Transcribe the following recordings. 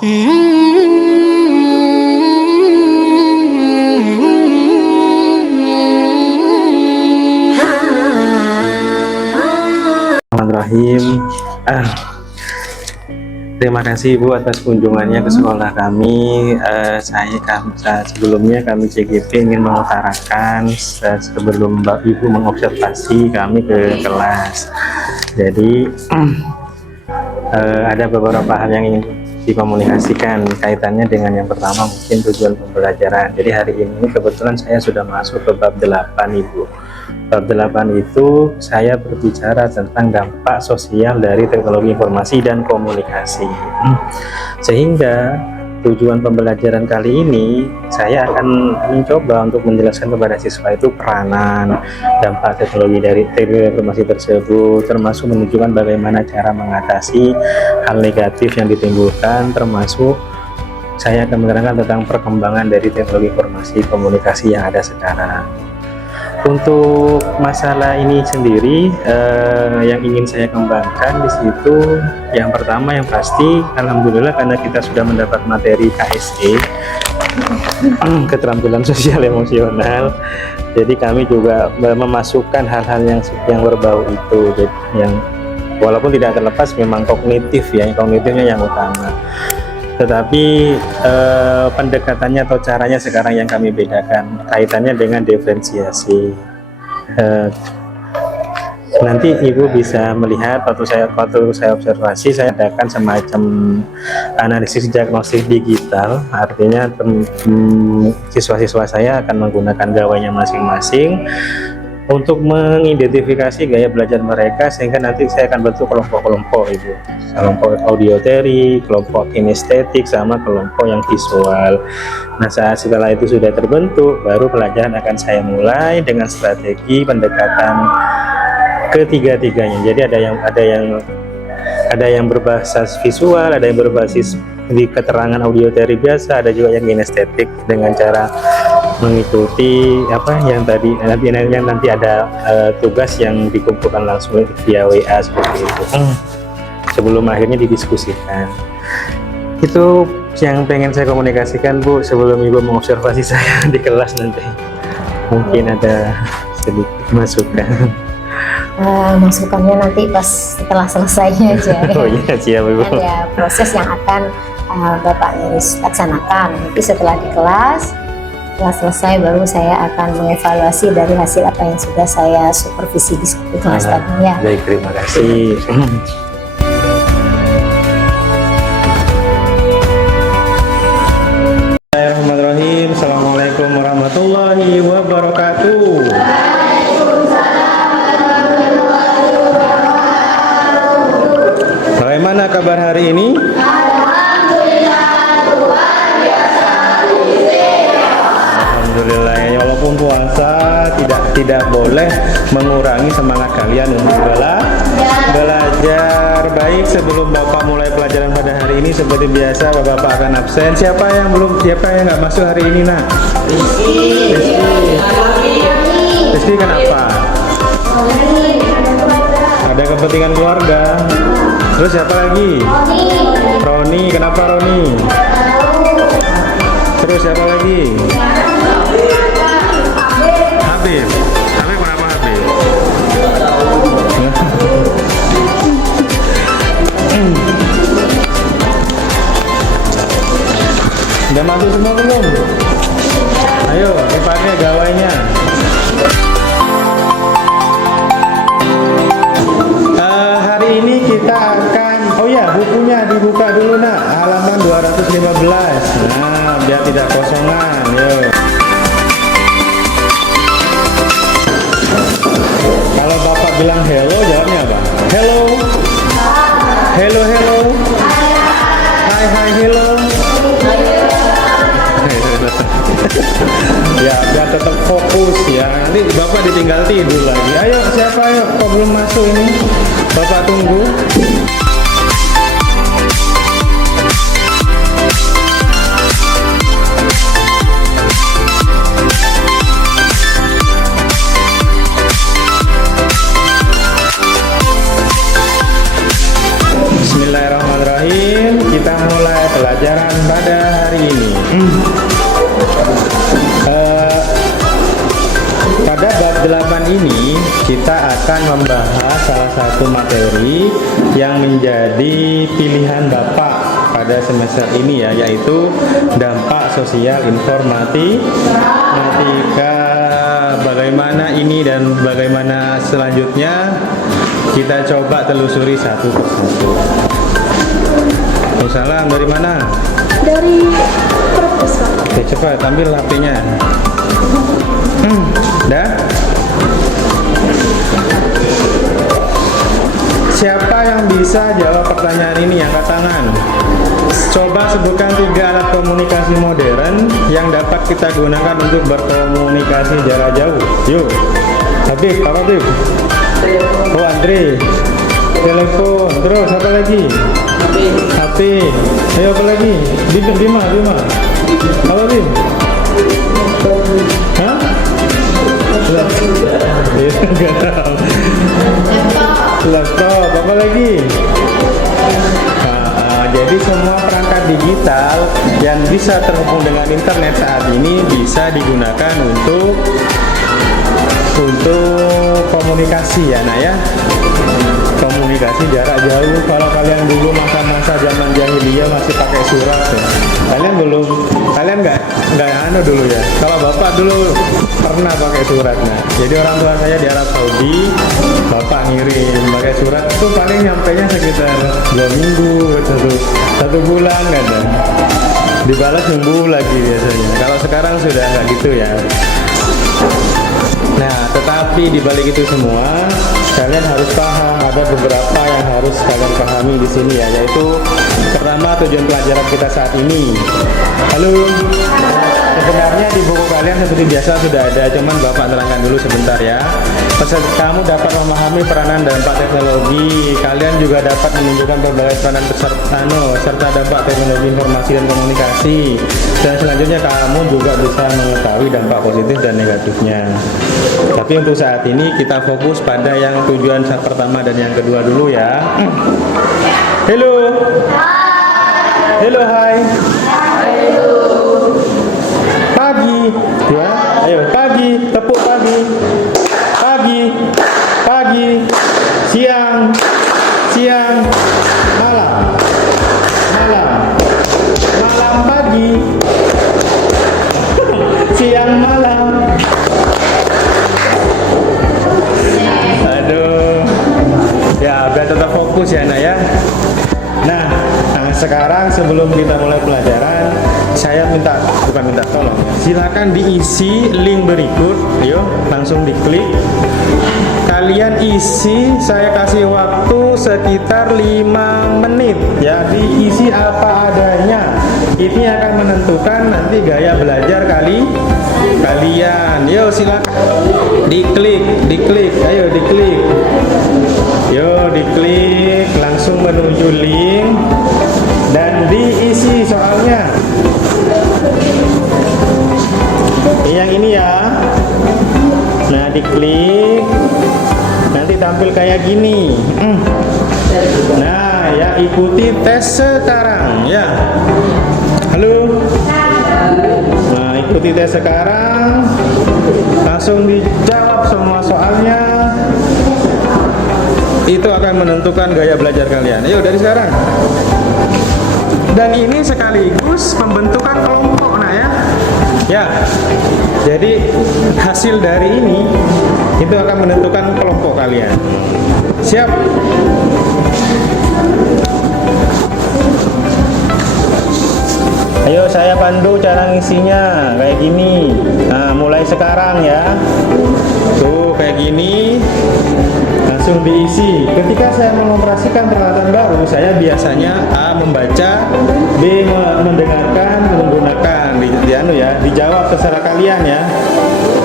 Bismillahirrahmanirrahim. Terima kasih Ibu atas kunjungannya ke sekolah kami. Sebelumnya kami CGP ingin mengutarakan sebelum Ibu mengobservasi kami ke kelas. Jadi ada beberapa hal yang ingin dikomunikasikan kaitannya dengan yang pertama mungkin tujuan pembelajaran. Jadi hari ini kebetulan saya sudah masuk ke bab 8 Ibu. Bab 8 itu saya berbicara tentang dampak sosial dari teknologi informasi dan komunikasi. Sehingga tujuan pembelajaran kali ini saya akan mencoba untuk menjelaskan kepada siswa itu peranan, dampak teknologi dari teknologi informasi tersebut, termasuk menunjukkan bagaimana cara mengatasi hal negatif yang ditimbulkan, termasuk saya akan menerangkan tentang perkembangan dari teknologi informasi komunikasi yang ada sekarang. Untuk masalah ini sendiri yang ingin saya kembangkan di situ, yang pertama yang pasti, alhamdulillah karena kita sudah mendapat materi KSE, keterampilan sosial emosional. Jadi kami juga memasukkan hal-hal yang berbau itu, yang walaupun tidak terlepas memang kognitif ya, kognitifnya yang utama. Tetapi pendekatannya atau caranya sekarang yang kami bedakan kaitannya dengan diferensiasi. Nanti Ibu bisa melihat waktu saya observasi, saya adakan semacam analisis diagnostik digital. Artinya siswa-siswa saya akan menggunakan gawainya masing-masing untuk mengidentifikasi gaya belajar mereka, sehingga nanti saya akan bentuk kelompok-kelompok Ibu, kelompok audioteori, kelompok kinestetik, sama kelompok yang visual. Nah, setelah itu sudah terbentuk, baru pelajaran akan saya mulai dengan strategi pendekatan ketiga-tiganya. Jadi ada yang berbasis visual, ada yang berbasis di keterangan audioteori biasa, ada juga yang kinestetik dengan cara mengikuti yang nanti ada tugas yang dikumpulkan langsung via WA seperti itu. Sebelum akhirnya didiskusikan. Itu yang pengen saya komunikasikan Bu sebelum Ibu mengobservasi saya di kelas nanti. Mungkin ada sedikit masukan. Masukannya nanti pas setelah selesainya aja. Oh iya, siap Ibu. Ada proses yang akan Bapak laksanakan. Nanti setelah di kelas, setelah selesai baru saya akan mengevaluasi dari hasil apa yang sudah saya supervisi di kelas tadi ya. Baik, terima kasih. Bismillahirrahmanirrahim. Assalamualaikum warahmatullahi wabarakatuh. Bagaimana kabar hari ini? Alhamdulillah ya, walaupun puasa tidak boleh mengurangi semangat kalian untuk belajar. Baik, sebelum Bapak mulai pelajaran pada hari ini seperti biasa Bapak akan absen. Siapa yang nggak masuk hari ini nak? Rizky kenapa? Ada kepentingan keluarga. Terus siapa lagi? Roni. Kenapa Roni? Terus siapa lagi? Habib. Habib kenapa Habib? Udah masuk semua belum? Ayo dipakai gawainya. Hari ini kita akan, bukunya dibuka dulu nak, halaman 215. Nah, biar tidak kosongan. Yuk. Kalau Bapak bilang hello, jawabnya apa? Hello. Hello, hello. Hai, hai, hello. Ya, biar tetap fokus ya. Nanti Bapak ditinggal tidur lagi. Ayo, siapa ayo? Kok belum masuk ini? Bapak tunggu. Bismillahirrahmanirrahim. Kita mulai memulai pelajaran pada hari ini. Pada bab 8 ini kita akan membahas salah satu materi yang menjadi pilihan Bapak pada semester ini ya, yaitu dampak sosial informatika. Bagaimana ini dan bagaimana selanjutnya kita coba telusuri satu persatu. Salam dari mana? Dari perpus, Pak. Oke, cepat ambil HP-nya. Dah? Siapa yang bisa jawab pertanyaan ini? Angkat tangan. Coba sebutkan 3 alat komunikasi modern yang dapat kita gunakan untuk berkomunikasi jarak jauh. Yuk. Habib, apa Habib? Oh, Andre. Telepon. Terus apa lagi? HP. Ayo apa lagi? Bima. Apa Bim? Hah? Laptop. Apa lagi? Jadi semua perangkat digital yang bisa terhubung dengan internet saat ini bisa digunakan untuk komunikasi ya nak ya, komunikasi jarak jauh. Kalau kalian dulu masa-masa zaman jahiliyah masih pakai surat ya, kalian nggak anu dulu ya. Kalau bapak dulu pernah pakai surat. Nah, jadi orang tua saya di Arab Saudi, bapak ngirim pakai surat itu paling nyampainya sekitar 2 minggu, 1 bulan kadang, dibalas sembuh lagi biasanya. Kalau sekarang sudah nggak gitu ya. Nah, tetapi di balik itu semua, kalian harus paham ada beberapa yang harus kalian pahami di sini ya, yaitu pertama tujuan pelajaran kita saat ini. Halo. Sebenarnya di buku kalian seperti biasa sudah ada, cuman Bapak terangkan dulu sebentar ya. Kamu dapat memahami peranan dampak teknologi. Kalian juga dapat menunjukkan berbagai peranan serta dampak teknologi informasi dan komunikasi. Dan selanjutnya kamu juga bisa mengetahui dampak positif dan negatifnya. Tapi untuk saat ini kita fokus pada yang tujuan pertama dan yang kedua dulu ya. Halo. Halo, hai. Pagi, ya. Ayo pagi, tepuk pagi. Pagi, siang, malam pagi, siang malam. Aduh, ya biar tetap fokus ya nak ya. Nah, sekarang sebelum kita mulai pelajaran, saya bukan minta tolong, silakan diisi link berikut. Yuk, langsung diklik. Kalian isi, saya kasih waktu sekitar 5 menit ya, diisi apa adanya. Ini akan menentukan nanti gaya belajar kalian. Yuk silakan diklik, ayo diklik. Yuk diklik, langsung menuju link dan diisi soalnya. Yang ini ya. Nah, diklik. Nanti tampil kayak gini. Nah, ya ikuti tes sekarang ya. Halo. Nah, ikuti tes sekarang. Langsung dijawab semua soalnya. Itu akan menentukan gaya belajar kalian. Ayo dari sekarang. Dan ini sekaligus pembentukan kelompok nah ya. Ya. Jadi hasil dari ini itu akan menentukan kelompok kalian. Siap? Ayo saya bantu cara ngisinya kayak gini. Nah, mulai sekarang ya. Tuh kayak gini. Langsung diisi. Ketika saya mengoperasikan peralatan baru, saya biasanya A membaca, B mendengarkan, menggunakan, dijawab terserah kalian ya.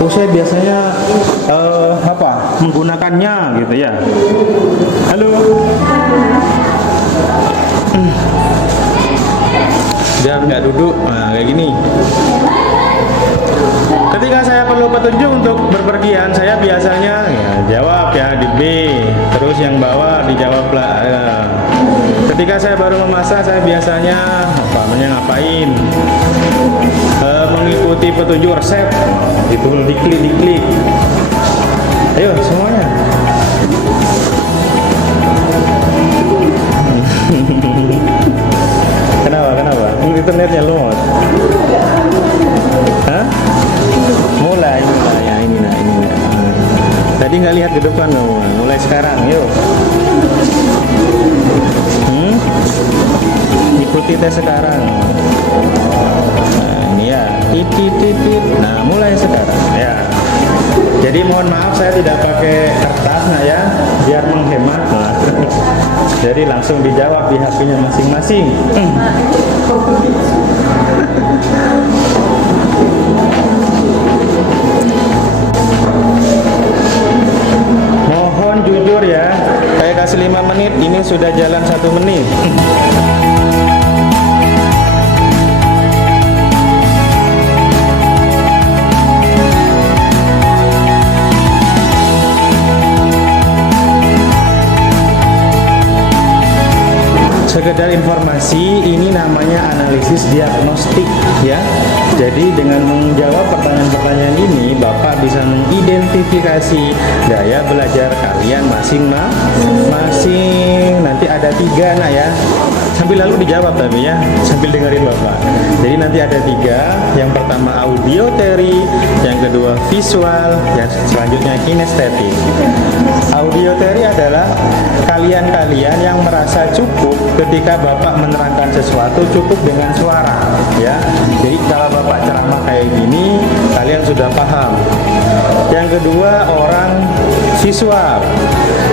Saya biasanya menggunakannya gitu ya. Halo. Biar nggak duduk, nah kayak gini. Ketika ketika saya perlu petunjuk untuk berpergian, saya biasanya ya, jawab ya di B, terus yang bawah dijawab lah. Ketika saya baru memasak, saya biasanya ngapain? Mengikuti petunjuk resep, itu diklik. Ayo semuanya. Kenapa? Internetnya lemot. Hah? Mulai ya ini nah. Tadi nggak lihat ke depan loh. Mulai sekarang, yuk. Ikuti tes sekarang. Nah, ini ya. Titit. Nah, mulai sekarang ya. Jadi mohon maaf saya tidak pakai kertas nah ya, biar menghemat. Nah. Jadi langsung dijawab di HP-nya masing-masing. Mohon jujur ya, saya kasih 5 menit, ini sudah jalan 1 menit. Sekedar informasi, ini namanya analisis diagnostik ya. Jadi dengan menjawab pertanyaan-pertanyaan ini, Bapak bisa mengidentifikasi gaya belajar kalian masing-masing. Nanti ada 3 nah ya. Sambil lalu dijawab tapi ya, sambil dengerin Bapak. Jadi nanti ada 3. Yang pertama audio teori, yang kedua visual, yang selanjutnya kinestetik. Audio teori adalah kalian-kalian yang merasa cukup ketika Bapak menerangkan sesuatu cukup dengan suara ya. Jadi kalau Bapak ceramah kayak gini, kalian sudah paham. Yang kedua orang visual.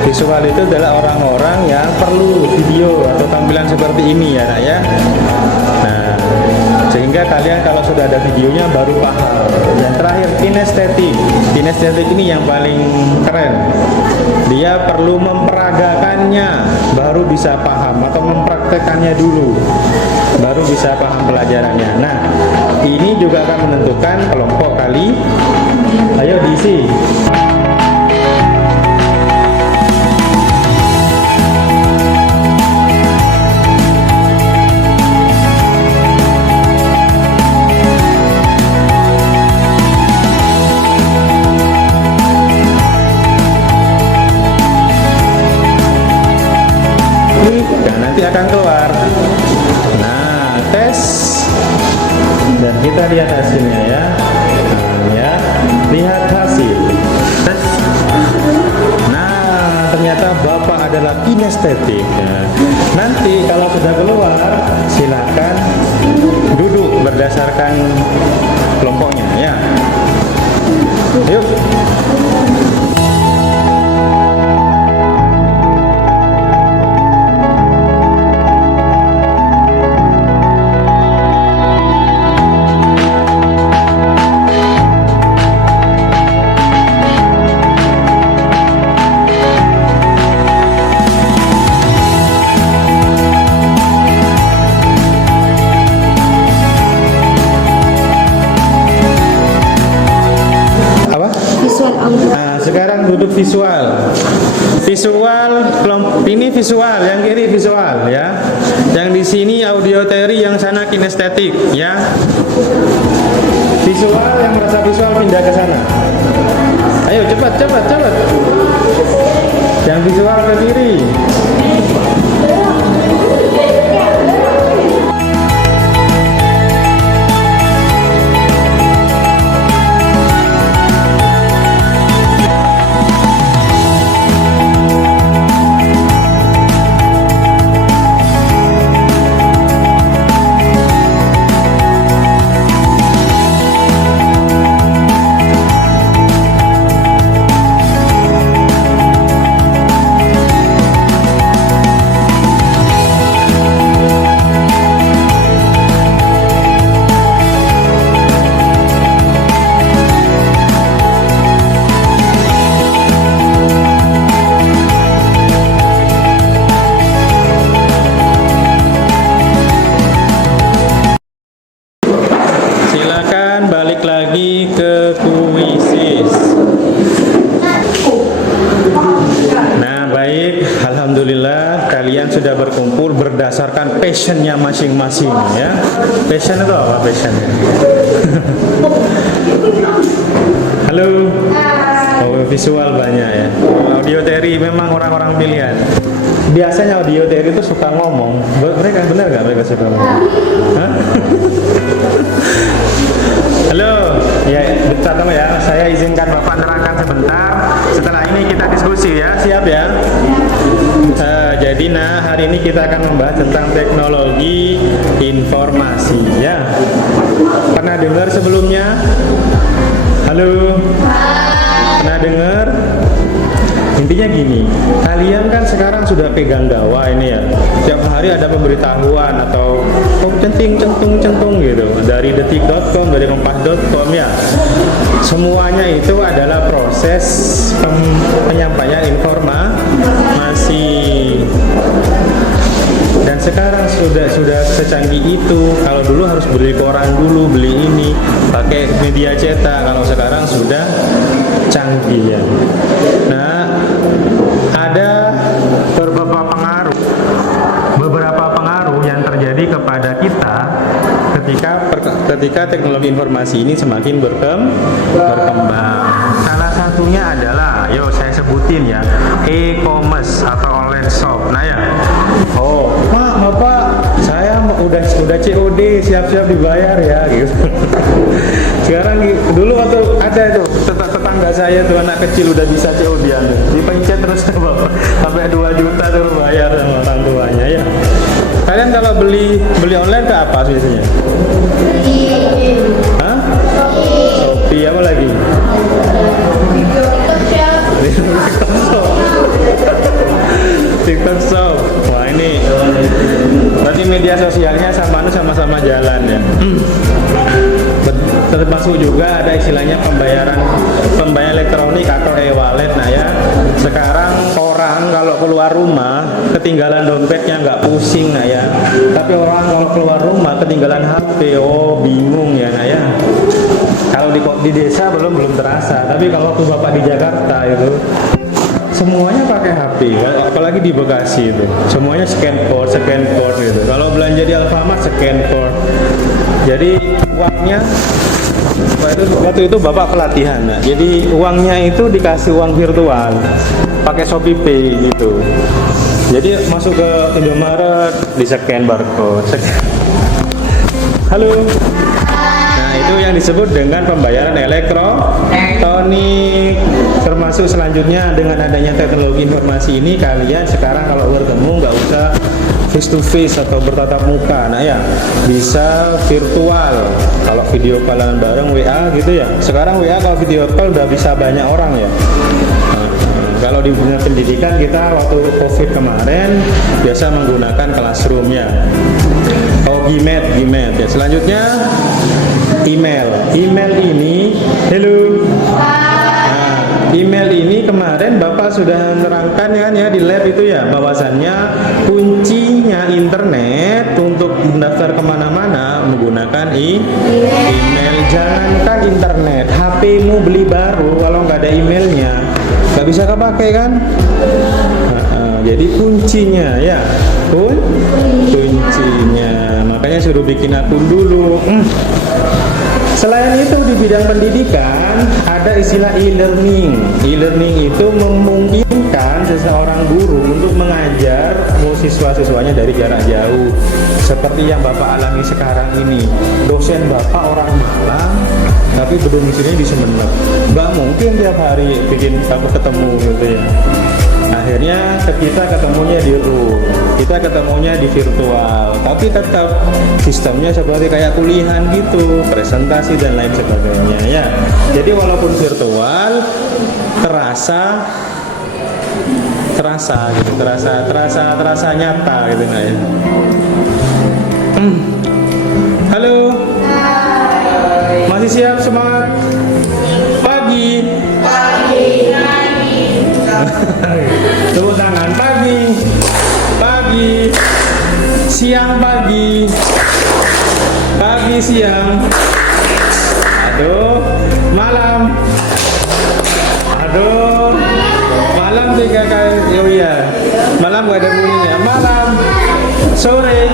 Visual itu adalah orang-orang yang perlu video atau tampilan seperti ini ya nak ya. Nah, sehingga kalian kalau sudah ada videonya baru paham. Yang terakhir kinestetik. Kinestetik ini yang paling keren. Dia perlu memperagakannya baru bisa paham, atau mempraktekannya dulu baru bisa paham pelajarannya. Nah, ini juga akan menentukan kelompok kali. Ayo diisi. Dan nanti akan keluar. Nah, tes dan kita lihat hasilnya ya. Nah, ya, lihat hasil tes. Nah, ternyata Bapak adalah kinestetik. Nah, nanti kalau sudah keluar, silakan duduk berdasarkan kelompoknya ya. Yuk. Nah, sekarang duduk visual. Ini visual, yang kiri visual ya. Yang di sini audio teori, yang sana kinestetik ya. Visual, yang merasa visual pindah ke sana. Ayo cepat. Yang visual ke kiri. sudah berkumpul berdasarkan passionnya masing-masing ya. Passion itu apa passionnya? Halo. Oh, visual banyak ya. Audio Terry memang orang-orang pilihan. Biasanya audio Terry itu suka ngomong. Mereka benar nggak mereka suka ngomong? Hah? Halo, ya pertama ya, saya izinkan Bapak nerangkan sebentar. Setelah ini kita diskusi ya, siap ya? Jadi hari ini kita akan membahas tentang teknologi informasi ya. Pernah dengar sebelumnya? Halo? Pernah dengar? Intinya gini, kalian kan sekarang sudah pegang gawai ini ya. Tiap hari ada pemberitahuan atau centung gitu dari detik.com, dari kompas.com ya. Semuanya itu adalah proses penyampaian informasi. Dan sekarang sudah secanggih itu. Kalau dulu harus beli koran dulu, beli ini, pakai media cetak. Kalau sekarang sudah canggih ya. Nah, ada beberapa pengaruh yang terjadi kepada kita ketika teknologi informasi ini semakin berkembang. Salah satunya adalah, saya sebutin ya, e-commerce atau online shop. Nah ya, Bapak, saya udah COD, siap-siap dibayar ya, gitu. Sekarang dulu waktu ada itu tetangga saya tuh anak kecil udah bisa COD-an, dipencet terus Bapak sampai 2 juta tuh bayar sama orang tuanya ya. Kalian kalau beli online ke apa biasanya? Hah? Shopee apa lagi? TikTok Shop. Wah ini berarti media sosialnya sama-sama jalan ya. Termasuk juga ada istilahnya pembayaran elektronik atau e-wallet. Nah ya, sekarang orang kalau keluar rumah ketinggalan dompetnya nggak pusing. Nah ya, tapi orang kalau keluar rumah ketinggalan HP, bingung ya. Nah ya, kalau di desa belum terasa, tapi kalau waktu Bapak di Jakarta itu semuanya pakai HP, apalagi di Bekasi itu semuanya scan code gitu. Kalau belanja di Alfamart scan code. Jadi uangnya waktu itu Bapak pelatihan, nah, jadi uangnya itu dikasih uang virtual pakai Shopee Pay gitu. Jadi masuk ke Indomaret di scan barcode. Halo. Itu yang disebut dengan pembayaran elektronik. Termasuk selanjutnya dengan adanya teknologi informasi ini, kalian sekarang kalau bertemu nggak usah face to face atau bertatap muka. Nah ya, bisa virtual. Kalau video callan bareng WA gitu ya. Sekarang WA kalau video call udah bisa banyak orang ya. Kalau di dunia pendidikan kita waktu COVID kemarin biasa menggunakan Classroom-nya. Gmail ya. Selanjutnya email ini, email ini kemarin Bapak sudah menerangkan kan ya di lab itu ya, bahwasannya kuncinya internet untuk mendaftar kemana-mana menggunakan email. Jangankan internet, HP-mu beli baru kalau nggak ada emailnya nggak bisa kepakai kan. Jadi kuncinya ya, kuncinya makanya suruh bikin akun dulu. Selain itu di bidang pendidikan ada istilah e-learning. E-learning itu memungkinkan seseorang guru untuk mengajar siswa-siswanya dari jarak jauh. Seperti yang Bapak alami sekarang ini. Dosen Bapak orang Malang, tapi berdomisilinya di Sumeneb. Nggak mungkin tiap hari bikin ketemu gitu ya. Akhirnya kita ketemunya di room, kita ketemunya di virtual, tapi tetap sistemnya seperti kayak kuliahan gitu, presentasi dan lain sebagainya ya. Jadi walaupun virtual terasa nyata gitu nggak ya. Halo, masih siap? Semangat pagi. Tepuk tangan. Pagi, siang, pagi, siang, malam, malam 3 kali. Oh iya, malam gak ada bunyinya. Malam, Sore.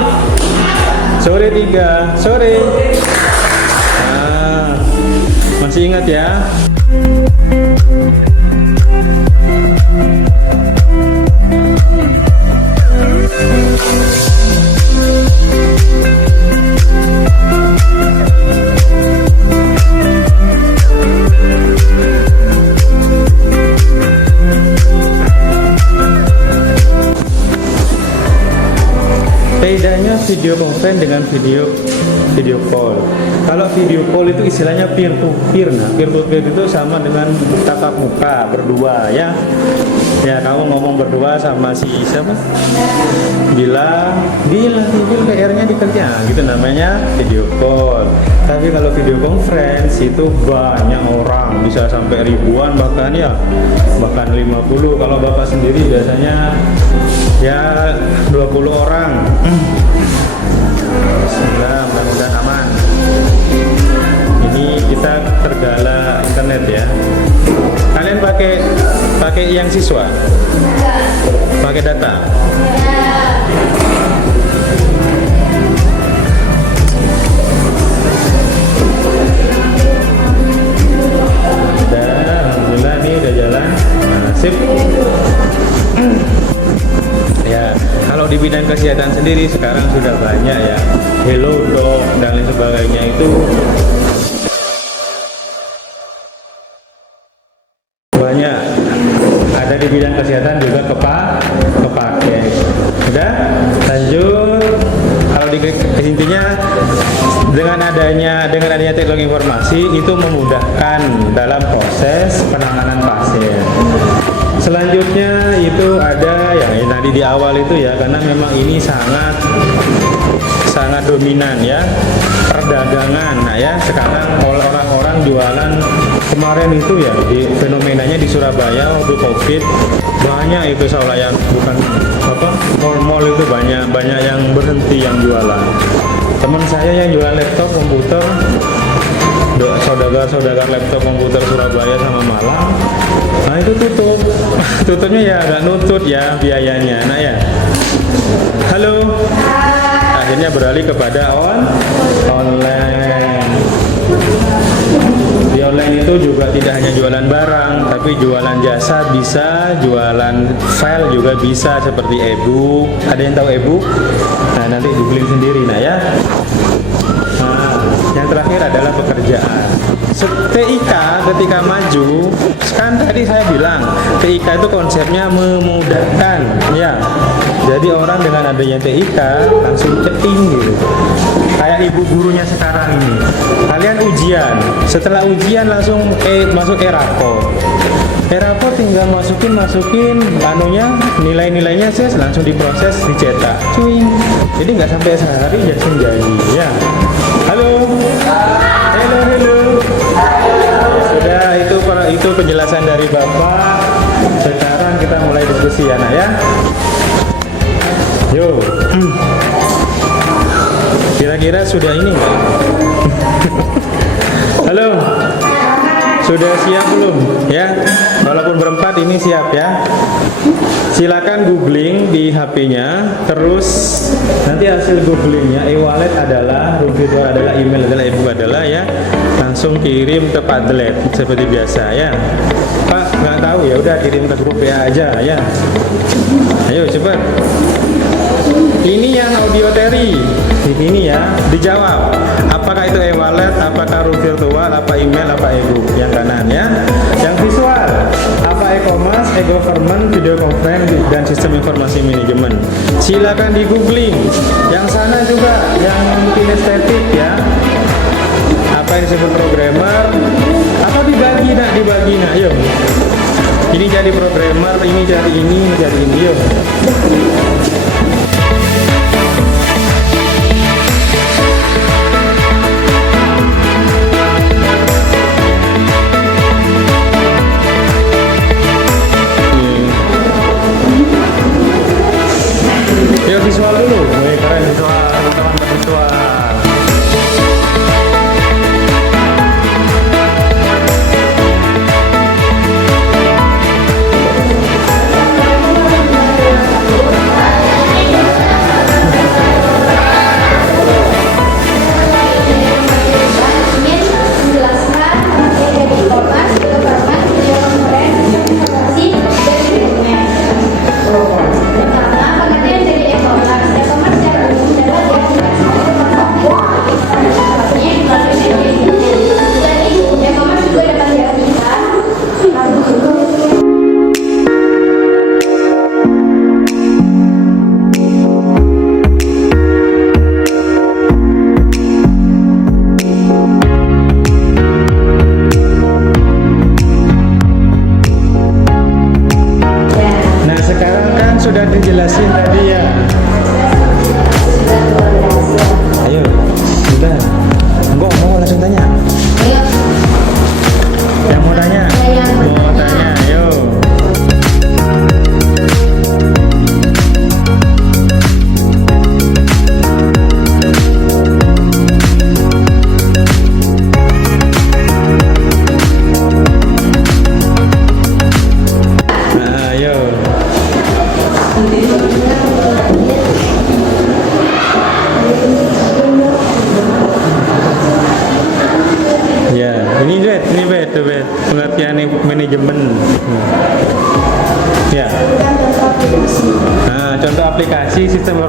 Sore 3. Sore. Nah, masih ingat ya? Bedanya video conference dengan video call. Kalau video call itu istilahnya peer to peer. Nah, peer to peer itu sama dengan tatap muka berdua ya. Ya, kamu ngomong berdua sama si siapa? Bila PR-nya dikerja, gitu namanya video call. Tapi kalau video conference itu banyak orang, bisa sampai ribuan bahkan 50. Kalau Bapak sendiri biasanya ya 20 orang. Bismillah, mudah-mudahan aman. Ini kita tergala internet ya. Kalian pakai yang siswa? Pakai data? Alhamdulillah ini udah jalan. Nah, sip. Ya, kalau di bidang kesehatan sendiri sekarang sudah banyak ya, Hello Doc dan lain sebagainya itu banyak. Ada di bidang kesehatan juga kepake. Udah, lanjut. Kalau di intinya dengan adanya teknologi informasi itu memudahkan dalam proses penanganan pasien. Selanjutnya itu ada yang tadi di awal itu ya, karena memang ini sangat dominan ya, perdagangan. Nah ya, sekarang orang-orang jualan kemarin itu ya, fenomenanya di Surabaya waktu Covid banyak itu yang bukan mall itu banyak yang berhenti yang jualan. Teman saya yang jualan laptop komputer, saudagar laptop komputer Surabaya sama Malang, nah itu tutupnya ya agak nutut ya biayanya. Nah ya, halo, akhirnya beralih kepada online. Di online itu juga tidak hanya jualan barang, tapi jualan jasa bisa, jualan file juga bisa, seperti e-book. Ada yang tahu e-book? Nah, nanti googling sendiri. Nah ya. Nah, yang terakhir adalah pekerjaan. TIK ketika maju, kan tadi saya bilang TIK itu konsepnya memudahkan ya. Jadi orang dengan adanya TIK langsung ceting gitu. Kayak ibu gurunya sekarang ini. Kalian ujian, setelah ujian langsung masuk e-rapor. E-rapor tinggal masukin nilai-nilainya langsung diproses, dicetak. Cuing. Jadi nggak sampai sehari langsung jadi ya. Halo. Hello. Sudah, itu penjelasan dari Bapak. Sekarang kita mulai diskusi ya, Nak ya. Yo. Kira-kira sudah ini enggak? Halo. Sudah siap belum? Ya. Walaupun berempat ini siap ya. Silakan googling di HP-nya, terus nanti hasil googlingnya e-wallet adalah, Rumpidor adalah, email adalah, e-book adalah ya, langsung kirim ke Padlet seperti biasa ya. Pak nggak tahu ya udah kirim ke grup WA aja ya. Ayo cepat. Ini yang audio teri, ini ya, dijawab. Apakah itu e-wallet, apakah room virtual, apa email, apa e-book? Yang kanan ya. Yang visual, apa e-commerce, e-government, video conference, dan sistem informasi manajemen. Silakan di googling. Yang sana juga, yang kinestetik ya. Apa yang disebut programmer? Atau dibagi nak, yuk. Ini jadi programmer, ini jadi ini jadi ini, yuk. Yuk visual dulu, keren visual, teman-teman visual.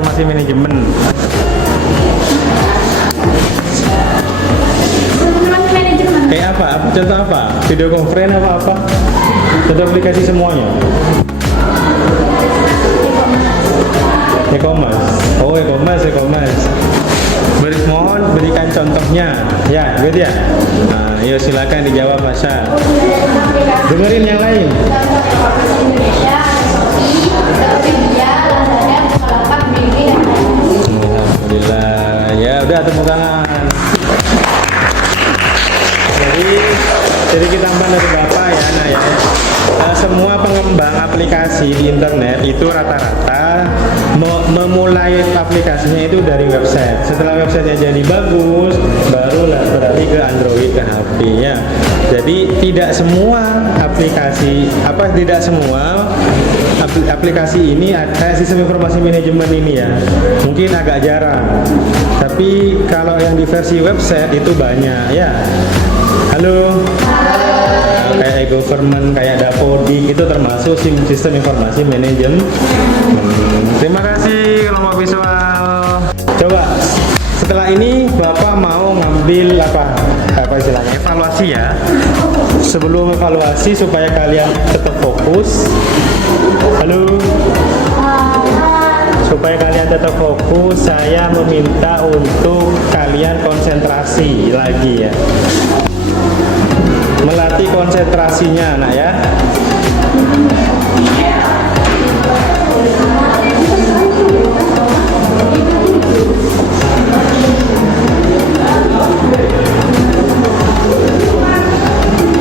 informasi manajemen. Teman-teman manajemen. Kayak apa? Contoh apa? Video conference apa? Contoh aplikasi semuanya. E-commerce. Oh, e-commerce. Mohon berikan contohnya. Ya, gitu ya. Nah, yuk silakan dijawab Masya. Dengerin yang lain. Alhamdulillah. Ya, udah tepuk tangan. Jadi kita dari Bapak ya, nah ya. Semua pengembang aplikasi di internet itu rata-rata memulai aplikasinya itu dari website. Setelah websitenya jadi bagus, barulah beralih ke Android, ke HP ya. Jadi tidak semua aplikasi ini ada sistem informasi manajemen ini ya. Mungkin agak jarang. Tapi kalau yang di versi website itu banyak ya. Halo. Kayak e-government, kayak Dapodik itu termasuk sistem informasi manajemen. Terima kasih kelompok visual. Coba setelah ini Bapak mau ngambil apa istilahnya evaluasi ya. Sebelum evaluasi supaya kalian tetap fokus. Halo. Supaya kalian tetap fokus, saya meminta untuk kalian konsentrasi lagi ya. Melatih konsentrasinya anak ya.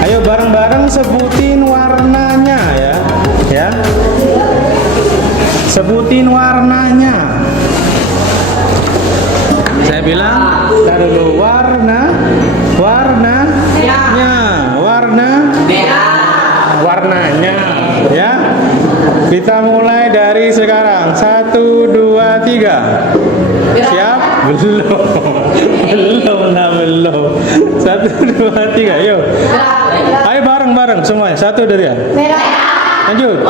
Ayo bareng-bareng sebutin warnanya ya. Ya. Sebutin warnanya. Saya bilang dulu warnanya. Warnanya ya. Kita mulai dari sekarang. 1, 2, 3. Siap? Belum. 1, 2, 3. Yuk. Ayo bareng semuanya. 1, 2, 3. Lanjut.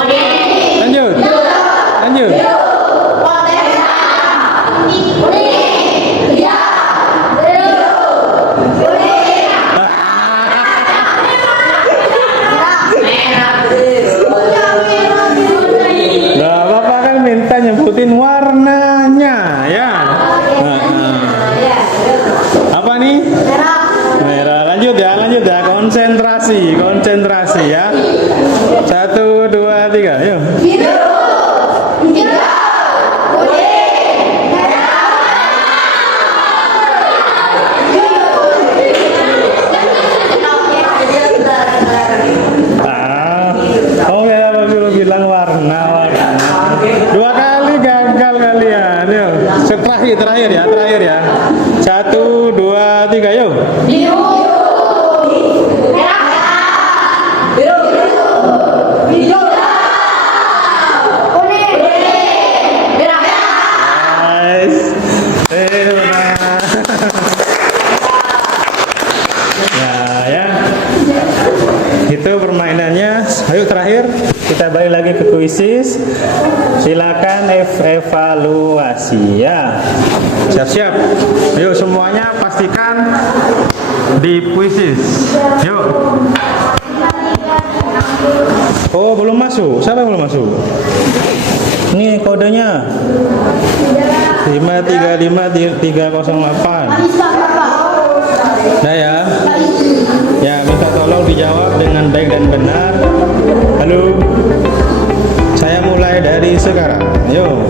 Nyebutin warnanya ya. Apa nih? Merah. Lanjut ya. Konsentrasi ya. 1, 2, 3. Yuk. Oh ya, Bapak bilang warna. 2 kali gagal kalian. Yuk. Terakhir ya. 1, 2, 3. Yuk. Itu permainannya. Ayo terakhir kita balik lagi ke kuisis. Silakan evaluasi ya. Siap-siap. Yuk semuanya pastikan di kuisis. Yuk. Oh belum masuk. Siapa yang belum masuk? Ini kodenya 535308. Nah ya. Ya, minta tolong dijawab dengan baik dan benar. Halo. Saya mulai dari sekarang. Yuk.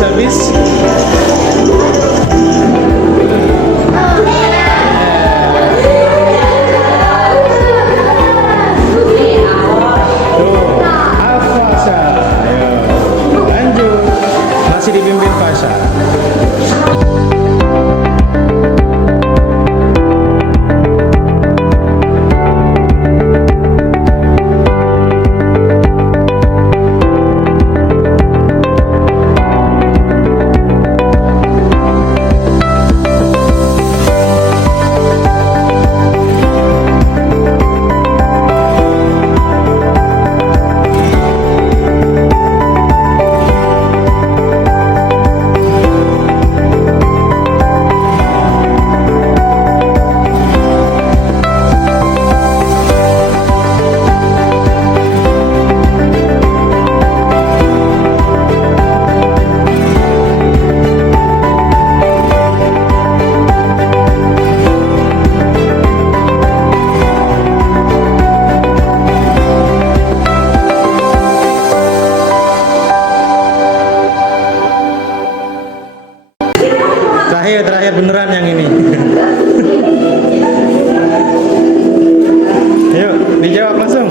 Habis. Al-Fasa. dipimpin Fasha. Terakhir beneran yang ini. Yuk, dijawab langsung.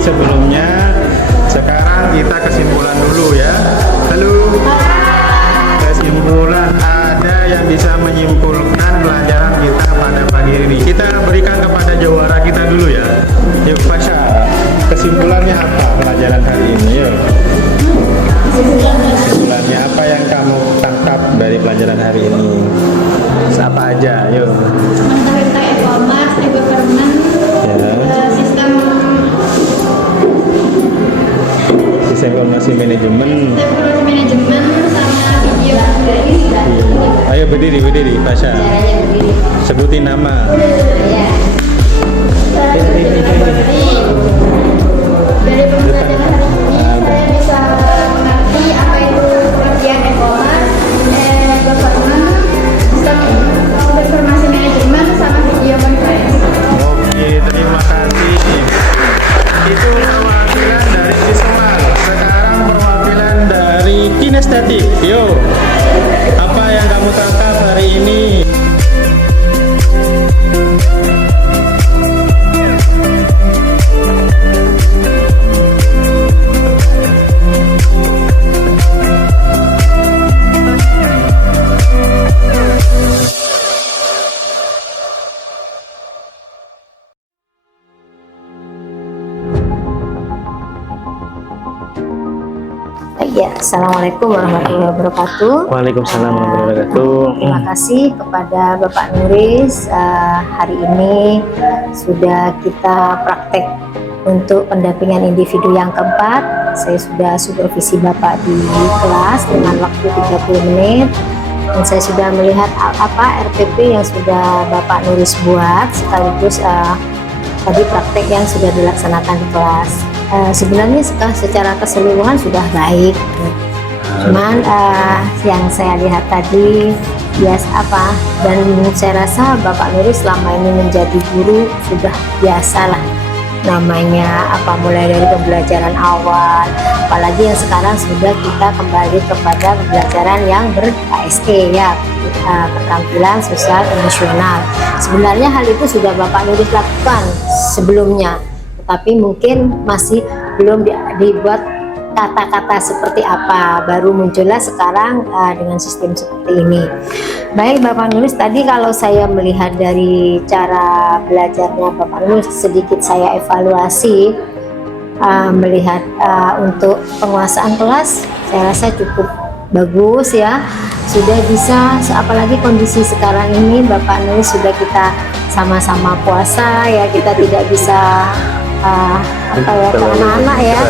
Sebelumnya, sekarang kita kesimpulan dulu ya. Halo. Kesimpulan, ada yang bisa menyimpulkan pelajaran kita pada pagi ini. Kita berikan kepada jawara kita dulu ya. Yuk Fasha, kesimpulannya apa pelajaran hari ini? Yuk. Kesimpulannya apa yang kamu tangkap dari pelajaran hari ini? Apa aja? Yuk. Mengetahui tentang e-commerce, e-government, sistem informasi manajemen. Sama video dari. Ayo berdiri Fasha. Sebutin nama. Dari pembelajaran hari ini saya bisa mengerti apa itu pengertian e-commerce, government, sistem informasi manajemen, sama video conference. Oke, terima kasih. Itu perwakilan dari visual. Sekarang perwakilan dari kinestetik. Yo, apa yang kamu tangkap hari ini? Ya, Assalamualaikum warahmatullahi wabarakatuh. Waalaikumsalam warahmatullahi wabarakatuh. Terima kasih kepada Bapak Nuris. Hari ini sudah kita praktek untuk pendampingan individu yang keempat. Saya sudah supervisi Bapak di kelas dengan waktu 30 menit. Dan saya sudah melihat apa RPP yang sudah Bapak Nuris buat, sekaligus tadi praktek yang sudah dilaksanakan di kelas. Sebenarnya secara keseluruhan sudah baik, cuman yang saya lihat tadi dan saya rasa Bapak Nuris selama ini menjadi guru sudah biasa lah, namanya mulai dari pembelajaran awal, apalagi yang sekarang sudah kita kembali kepada pembelajaran yang ber-KSE ya, keterampilan sosial emosional. Sebenarnya hal itu sudah Bapak Nuris lakukan sebelumnya, tapi mungkin masih belum dibuat kata-kata seperti apa, baru muncullah sekarang dengan sistem seperti ini. Baik Bapak Nuris, tadi kalau saya melihat dari cara belajarnya Bapak Nuris, sedikit saya evaluasi melihat untuk penguasaan kelas, saya rasa cukup bagus ya, sudah bisa, apalagi kondisi sekarang ini Bapak Nuris sudah kita sama-sama puasa ya, kita tidak bisa apa ya, ke anak-anak ya.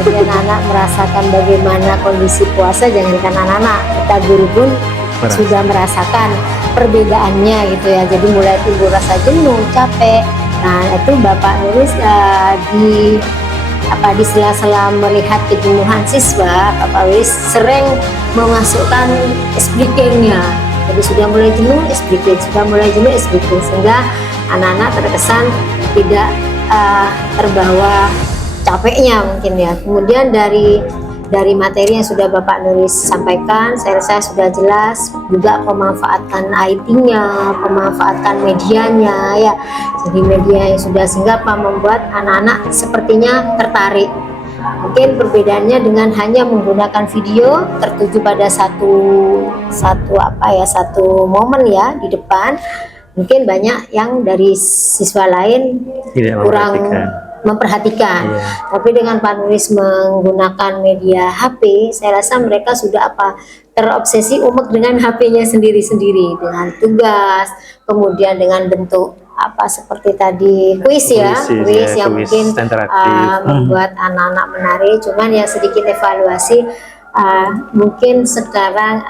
Jadi anak-anak merasakan bagaimana kondisi puasa, jangankan anak-anak, kita guru pun sudah merasakan perbedaannya gitu ya. Jadi mulai timbul rasa jenuh, capek. Nah itu Bapak Nuris di sela-sela melihat kejenuhan siswa, Bapak Nuris sering memasukkan speakingnya. Jadi sudah mulai jenuh, speaking, sudah mulai jenuh, speaking, sehingga anak-anak terkesan tidak terbawa capeknya mungkin ya. Kemudian dari materi yang sudah Bapak Nuris sampaikan, saya rasa sudah jelas. Juga pemanfaatan IT-nya, pemanfaatkan medianya ya. Jadi media yang sudah, sehingga membuat anak-anak sepertinya tertarik. Mungkin perbedaannya dengan hanya menggunakan video tertuju pada satu momen ya di depan. Mungkin banyak yang dari siswa lain Tidak kurang memperhatikan. Tapi dengan Pak Nuris menggunakan media HP, saya rasa mereka sudah terobsesi umek dengan HP-nya sendiri-sendiri, dengan tugas, kemudian dengan bentuk seperti tadi kuis yang mungkin membuat anak-anak menarik. Cuman yang sedikit evaluasi, mungkin sekarang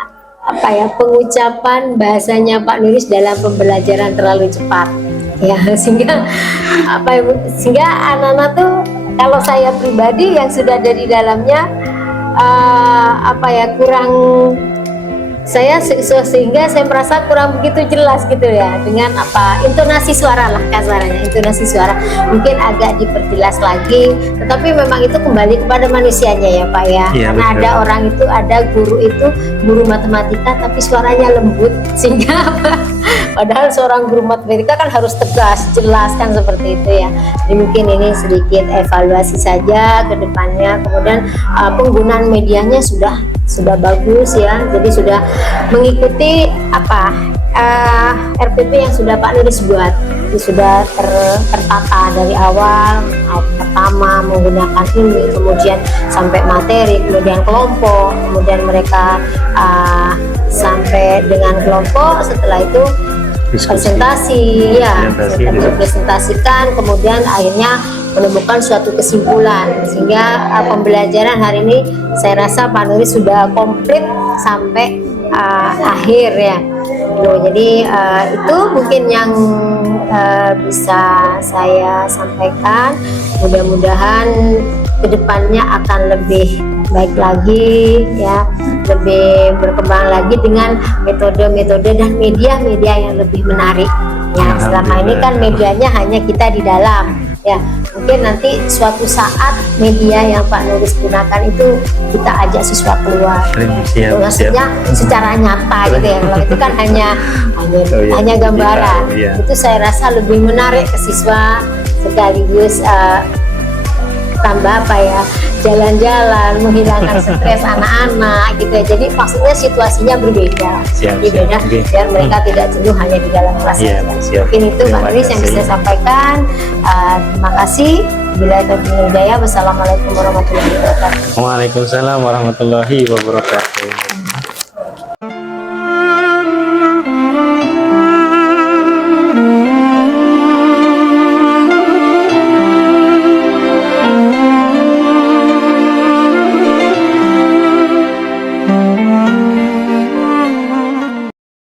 pengucapan bahasanya Pak Nuris dalam pembelajaran terlalu cepat ya, sehingga anak-anak tuh, kalau saya pribadi yang sudah ada di dalamnya kurang, sehingga saya merasa kurang begitu jelas gitu ya, dengan intonasi suara lah, kasarnya intonasi suara mungkin agak diperjelas lagi. Tetapi memang itu kembali kepada manusianya ya Pak ya, karena betul. Ada orang itu, ada guru matematika tapi suaranya lembut, sehingga padahal seorang guru matematika kan harus tegas, jelas kan, seperti itu ya. Jadi mungkin ini sedikit evaluasi saja ke depannya. Kemudian penggunaan medianya sudah bagus ya, jadi sudah mengikuti RPP yang sudah Pak Nuris buat. Itu sudah tertata dari awal, pertama menggunakan ini, kemudian sampai materi, kemudian kelompok, kemudian mereka sampai dengan kelompok, setelah itu presentasi ya, presentasikan, kemudian akhirnya menemukan suatu kesimpulan, sehingga pembelajaran hari ini saya rasa Pak Nuris sudah komplit sampai akhir ya. Jadi itu mungkin yang bisa saya sampaikan. Mudah-mudahan kedepannya akan lebih baik lagi ya, lebih berkembang lagi dengan metode-metode dan media-media yang lebih menarik ya. Selama ini kan medianya hanya kita di dalam ya, mungkin nanti suatu saat media yang Pak Nuris gunakan itu kita ajak siswa keluar, maksudnya secara nyata gitu ya. Kalau itu kan hanya gambaran, itu saya rasa lebih menarik ke siswa, sekaligus tambah jalan-jalan, menghilangkan stres anak-anak gitu ya. Jadi maksudnya situasinya berbeda, biar mereka tidak jenuh hanya di dalam kelas. Mungkin itu Pak Nuris yang bisa saya sampaikan. Terima kasih. Bila taufiq wal hidayah. Wassalamualaikum warahmatullahi wabarakatuh. Waalaikumsalam warahmatullahi wabarakatuh.